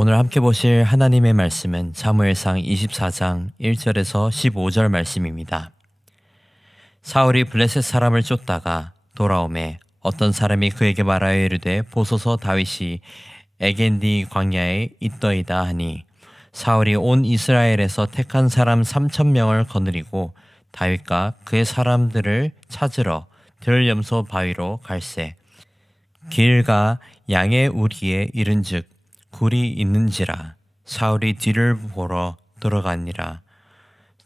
오늘 함께 보실 하나님의 말씀은 사무엘상 24장 1절에서 15절 말씀입니다. 사울이 블레셋 사람을 쫓다가 돌아오매 어떤 사람이 그에게 말하여 이르되 보소서 다윗이 에겐디 광야에 있더이다 하니 사울이 온 이스라엘에서 택한 사람 3,000명을 거느리고 다윗과 그의 사람들을 찾으러 들염소 바위로 갈새 길가 양의 우리에 이른즉 굴이 있는지라 사울이 뒤를 보러 들어가니라.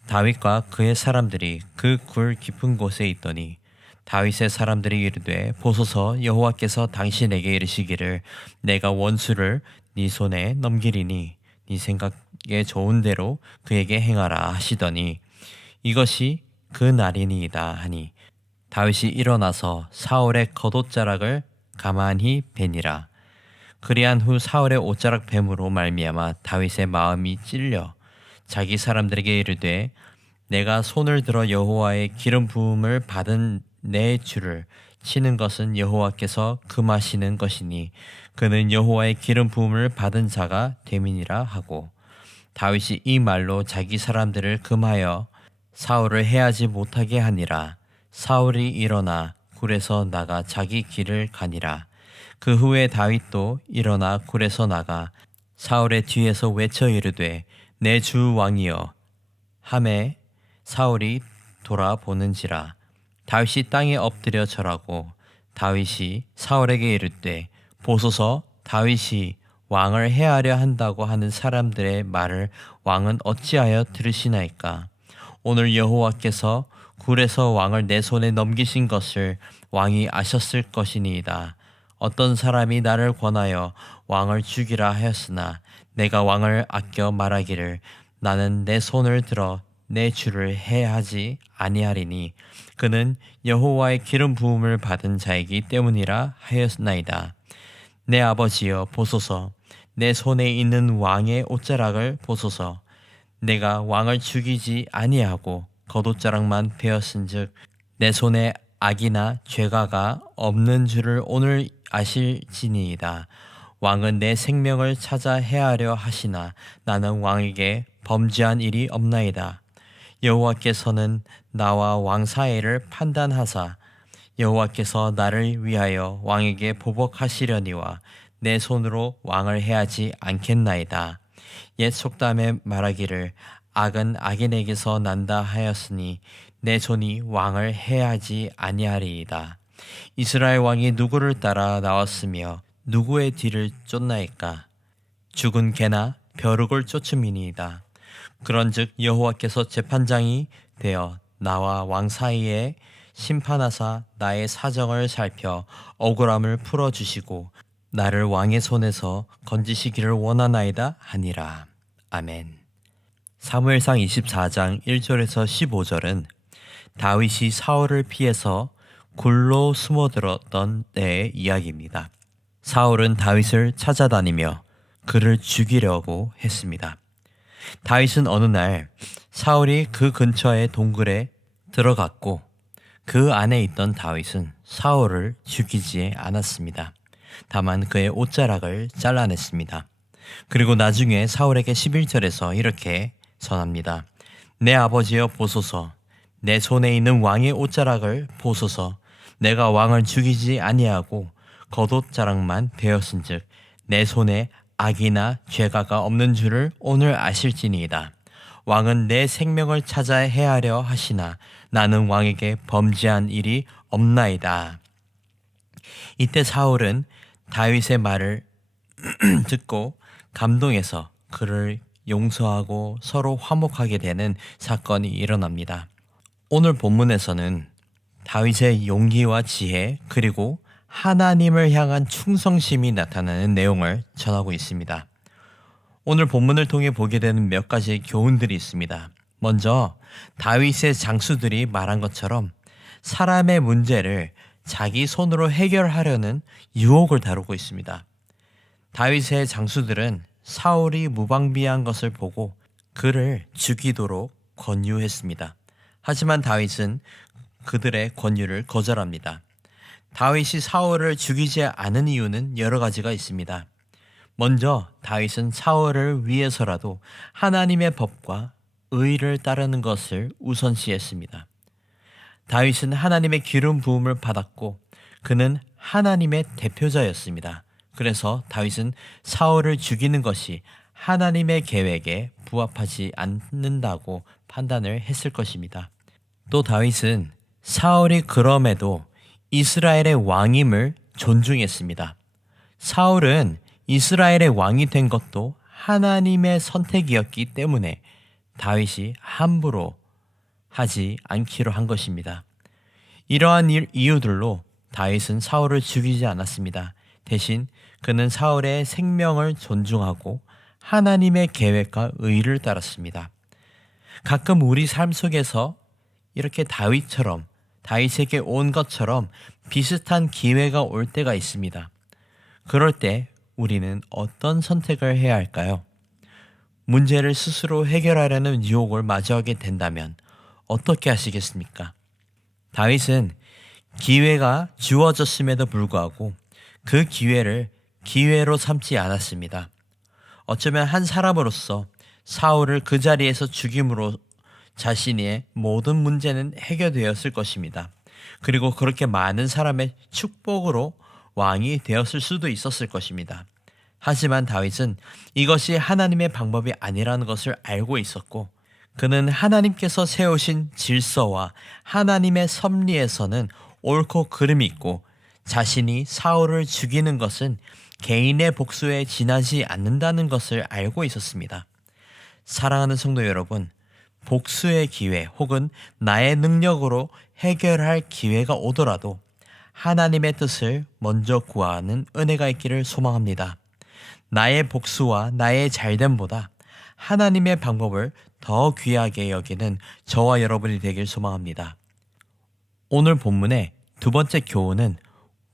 다윗과 그의 사람들이 그 굴 깊은 곳에 있더니 다윗의 사람들이 이르되 보소서 여호와께서 당신에게 이르시기를 내가 원수를 네 손에 넘기리니 네 생각에 좋은 대로 그에게 행하라 하시더니 이것이 그 날이니이다 하니 다윗이 일어나서 사울의 겉옷자락을 가만히 베니라. 그리한 후 사울의 옷자락 뱀으로 말미암아 다윗의 마음이 찔려 자기 사람들에게 이르되 내가 손을 들어 여호와의 기름 부음을 받은 내 주를 치는 것은 여호와께서 금하시는 것이니 그는 여호와의 기름 부음을 받은 자가 됨이니라 하고 다윗이 이 말로 자기 사람들을 금하여 사울을 해하지 못하게 하니라. 사울이 일어나 굴에서 나가 자기 길을 가니라. 그 후에 다윗도 일어나 굴에서 나가 사울의 뒤에서 외쳐 이르되 내 주 왕이여 하매 사울이 돌아보는지라. 다윗이 땅에 엎드려 절하고 다윗이 사울에게 이르되 보소서 다윗이 왕을 해하려 한다고 하는 사람들의 말을 왕은 어찌하여 들으시나이까. 오늘 여호와께서 굴에서 왕을 내 손에 넘기신 것을 왕이 아셨을 것이니이다. 어떤 사람이 나를 권하여 왕을 죽이라 하였으나 내가 왕을 아껴 말하기를 나는 내 손을 들어 내 주를 해하지 아니하리니 그는 여호와의 기름 부음을 받은 자이기 때문이라 하였나이다. 내 아버지여 보소서 내 손에 있는 왕의 옷자락을 보소서. 내가 왕을 죽이지 아니하고 겉옷자락만 베었은즉 내 손에 악이나 죄가가 없는 줄을 오늘 아실지니이다. 왕은 내 생명을 찾아 해하려 하시나 나는 왕에게 범죄한 일이 없나이다. 여호와께서는 나와 왕 사이를 판단하사 여호와께서 나를 위하여 왕에게 보복하시려니와 내 손으로 왕을 해하지 않겠나이다. 옛 속담에 말하기를 악은 악인에게서 난다 하였으니 내 손이 왕을 해하지 아니하리이다. 이스라엘 왕이 누구를 따라 나왔으며 누구의 뒤를 쫓나이까. 죽은 개나 벼룩을 쫓음이니이다. 그런즉 여호와께서 재판장이 되어 나와 왕 사이에 심판하사 나의 사정을 살펴 억울함을 풀어주시고 나를 왕의 손에서 건지시기를 원하나이다 하니라. 아멘. 사무엘상 24장 1절에서 15절은 다윗이 사울을 피해서 굴로 숨어들었던 때의 이야기입니다. 사울은 다윗을 찾아다니며 그를 죽이려고 했습니다. 다윗은 어느 날 사울이 그 근처의 동굴에 들어갔고 그 안에 있던 다윗은 사울을 죽이지 않았습니다. 다만 그의 옷자락을 잘라냈습니다. 그리고 나중에 사울에게 11절에서 이렇게 선합니다. 내 아버지여 보소서 내 손에 있는 왕의 옷자락을 보소서. 내가 왕을 죽이지 아니하고 겉옷자락만 베었은즉 내 손에 악이나 죄가가 없는 줄을 오늘 아실지니이다. 왕은 내 생명을 찾아 해하려 하시나 나는 왕에게 범죄한 일이 없나이다. 이때 사울은 다윗의 말을 듣고 감동해서 그를 용서하고 서로 화목하게 되는 사건이 일어납니다. 오늘 본문에서는 다윗의 용기와 지혜 그리고 하나님을 향한 충성심이 나타나는 내용을 전하고 있습니다. 오늘 본문을 통해 보게 되는 몇 가지 교훈들이 있습니다. 먼저 다윗의 장수들이 말한 것처럼 사람의 문제를 자기 손으로 해결하려는 유혹을 다루고 있습니다. 다윗의 장수들은 사울이 무방비한 것을 보고 그를 죽이도록 권유했습니다. 하지만 다윗은 그들의 권유를 거절합니다. 다윗이 사울을 죽이지 않은 이유는 여러 가지가 있습니다. 먼저 다윗은 사울을 위해서라도 하나님의 법과 의를 따르는 것을 우선시했습니다. 다윗은 하나님의 기름 부음을 받았고 그는 하나님의 대표자였습니다. 그래서 다윗은 사울을 죽이는 것이 하나님의 계획에 부합하지 않는다고 판단을 했을 것입니다. 또 다윗은 사울이 그럼에도 이스라엘의 왕임을 존중했습니다. 사울은 이스라엘의 왕이 된 것도 하나님의 선택이었기 때문에 다윗이 함부로 하지 않기로 한 것입니다. 이러한 이유들로 다윗은 사울을 죽이지 않았습니다. 대신 그는 사울의 생명을 존중하고 하나님의 계획과 의를 따랐습니다. 가끔 우리 삶 속에서 이렇게 다윗에게 온 것처럼 비슷한 기회가 올 때가 있습니다. 그럴 때 우리는 어떤 선택을 해야 할까요? 문제를 스스로 해결하려는 유혹을 마주하게 된다면 어떻게 하시겠습니까? 다윗은 기회가 주어졌음에도 불구하고 그 기회를 기회로 삼지 않았습니다. 어쩌면 한 사람으로서 사울을 그 자리에서 죽임으로 자신의 모든 문제는 해결되었을 것입니다. 그리고 그렇게 많은 사람의 축복으로 왕이 되었을 수도 있었을 것입니다. 하지만 다윗은 이것이 하나님의 방법이 아니라는 것을 알고 있었고 그는 하나님께서 세우신 질서와 하나님의 섭리에서는 옳고 그름이 있고 자신이 사울을 죽이는 것은 개인의 복수에 지나지 않는다는 것을 알고 있었습니다. 사랑하는 성도 여러분, 복수의 기회 혹은 나의 능력으로 해결할 기회가 오더라도 하나님의 뜻을 먼저 구하는 은혜가 있기를 소망합니다. 나의 복수와 나의 잘됨보다 하나님의 방법을 더 귀하게 여기는 저와 여러분이 되길 소망합니다. 오늘 본문의 두 번째 교훈은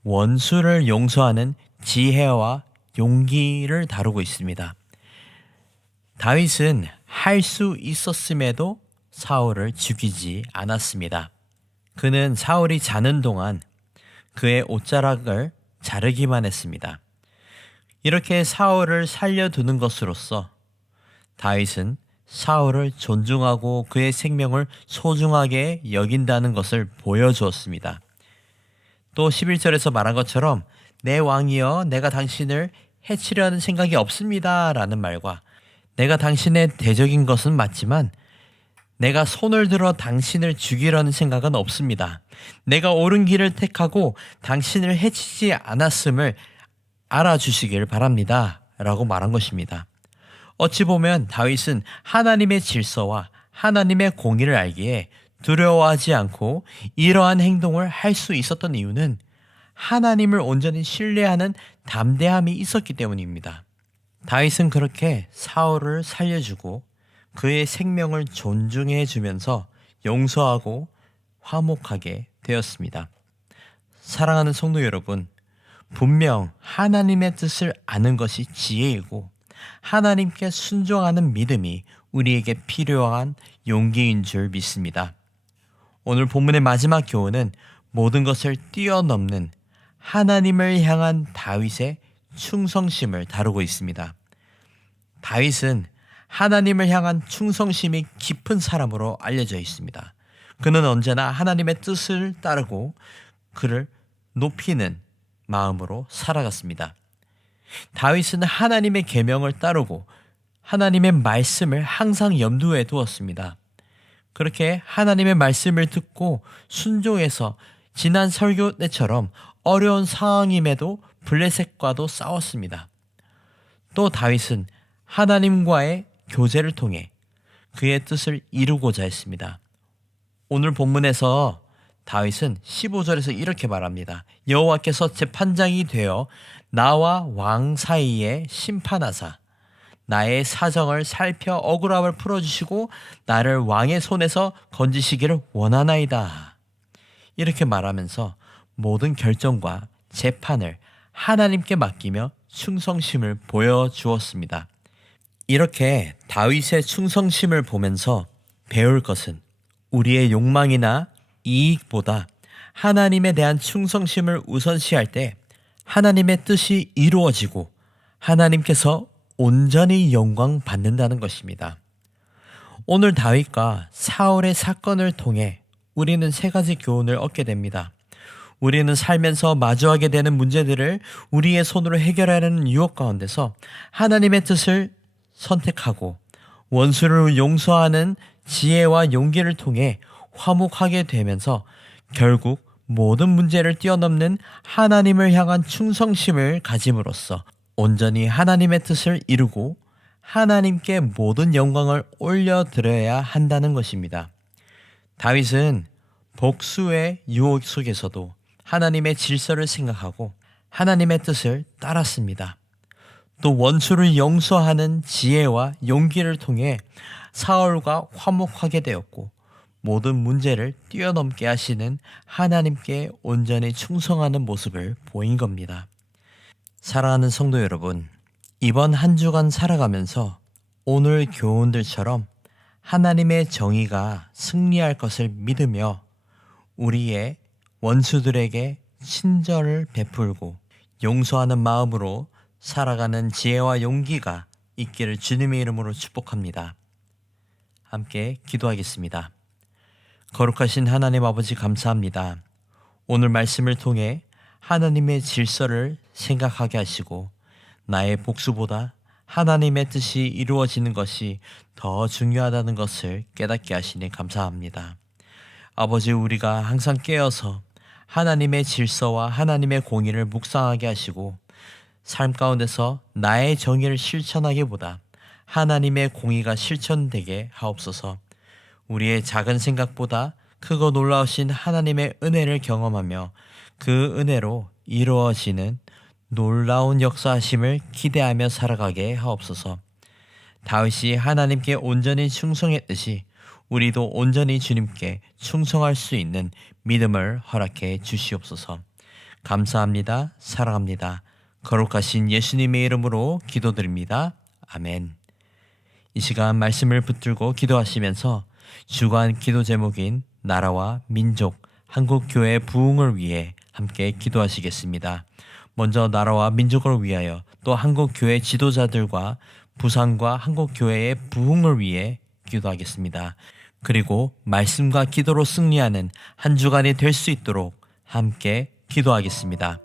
원수를 용서하는 지혜와 용기를 다루고 있습니다. 다윗은 할 수 있었음에도 사울을 죽이지 않았습니다. 그는 사울이 자는 동안 그의 옷자락을 자르기만 했습니다. 이렇게 사울을 살려두는 것으로써 다윗은 사울을 존중하고 그의 생명을 소중하게 여긴다는 것을 보여주었습니다. 또 11절에서 말한 것처럼 내 왕이여 내가 당신을 해치려는 생각이 없습니다 라는 말과 내가 당신의 대적인 것은 맞지만 내가 손을 들어 당신을 죽이려는 생각은 없습니다. 내가 옳은 길을 택하고 당신을 해치지 않았음을 알아주시길 바랍니다 라고 말한 것입니다. 어찌 보면 다윗은 하나님의 질서와 하나님의 공의를 알기에 두려워하지 않고 이러한 행동을 할 수 있었던 이유는 하나님을 온전히 신뢰하는 담대함이 있었기 때문입니다. 다윗은 그렇게 사울을 살려주고 그의 생명을 존중해 주면서 용서하고 화목하게 되었습니다. 사랑하는 성도 여러분, 분명 하나님의 뜻을 아는 것이 지혜이고 하나님께 순종하는 믿음이 우리에게 필요한 용기인 줄 믿습니다. 오늘 본문의 마지막 교훈은 모든 것을 뛰어넘는 하나님을 향한 다윗의 충성심을 다루고 있습니다. 다윗은 하나님을 향한 충성심이 깊은 사람으로 알려져 있습니다. 그는 언제나 하나님의 뜻을 따르고 그를 높이는 마음으로 살아갔습니다. 다윗은 하나님의 계명을 따르고 하나님의 말씀을 항상 염두에 두었습니다. 그렇게 하나님의 말씀을 듣고 순종해서 지난 설교 때처럼 어려운 상황임에도 블레셋과도 싸웠습니다. 또 다윗은 하나님과의 교제를 통해 그의 뜻을 이루고자 했습니다. 오늘 본문에서 다윗은 15절에서 이렇게 말합니다. 여호와께서 재판장이 되어 나와 왕 사이에 심판하사 나의 사정을 살펴 억울함을 풀어주시고 나를 왕의 손에서 건지시기를 원하나이다. 이렇게 말하면서 모든 결정과 재판을 하나님께 맡기며 충성심을 보여주었습니다. 이렇게 다윗의 충성심을 보면서 배울 것은 우리의 욕망이나 이익보다 하나님에 대한 충성심을 우선시할 때 하나님의 뜻이 이루어지고 하나님께서 온전히 영광 받는다는 것입니다. 오늘 다윗과 사울의 사건을 통해 우리는 세 가지 교훈을 얻게 됩니다. 우리는 살면서 마주하게 되는 문제들을 우리의 손으로 해결하려는 유혹 가운데서 하나님의 뜻을 선택하고 원수를 용서하는 지혜와 용기를 통해 화목하게 되면서 결국 모든 문제를 뛰어넘는 하나님을 향한 충성심을 가짐으로써 온전히 하나님의 뜻을 이루고 하나님께 모든 영광을 올려드려야 한다는 것입니다. 다윗은 복수의 유혹 속에서도 하나님의 질서를 생각하고 하나님의 뜻을 따랐습니다. 또 원수를 용서하는 지혜와 용기를 통해 사울과 화목하게 되었고 모든 문제를 뛰어넘게 하시는 하나님께 온전히 충성하는 모습을 보인 겁니다. 사랑하는 성도 여러분, 이번 한 주간 살아가면서 오늘 교훈들처럼 하나님의 정의가 승리할 것을 믿으며 우리의 원수들에게 친절을 베풀고 용서하는 마음으로 살아가는 지혜와 용기가 있기를 주님의 이름으로 축복합니다. 함께 기도하겠습니다. 거룩하신 하나님 아버지 감사합니다. 오늘 말씀을 통해 하나님의 질서를 생각하게 하시고 나의 복수보다 하나님의 뜻이 이루어지는 것이 더 중요하다는 것을 깨닫게 하시니 감사합니다. 아버지, 우리가 항상 깨어서 하나님의 질서와 하나님의 공의를 묵상하게 하시고 삶 가운데서 나의 정의를 실천하기보다 하나님의 공의가 실천되게 하옵소서. 우리의 작은 생각보다 크고 놀라우신 하나님의 은혜를 경험하며 그 은혜로 이루어지는 놀라운 역사하심을 기대하며 살아가게 하옵소서. 다윗이 하나님께 온전히 충성했듯이 우리도 온전히 주님께 충성할 수 있는 믿음을 허락해 주시옵소서. 감사합니다. 사랑합니다. 거룩하신 예수님의 이름으로 기도드립니다. 아멘. 이 시간 말씀을 붙들고 기도하시면서 주간 기도 제목인 나라와 민족, 한국교회 부흥을 위해 함께 기도하시겠습니다. 먼저 나라와 민족을 위하여 또 한국교회 지도자들과 부산과 한국교회의 부흥을 위해 기도하겠습니다. 그리고 말씀과 기도로 승리하는 한 주간이 될 수 있도록 함께 기도하겠습니다.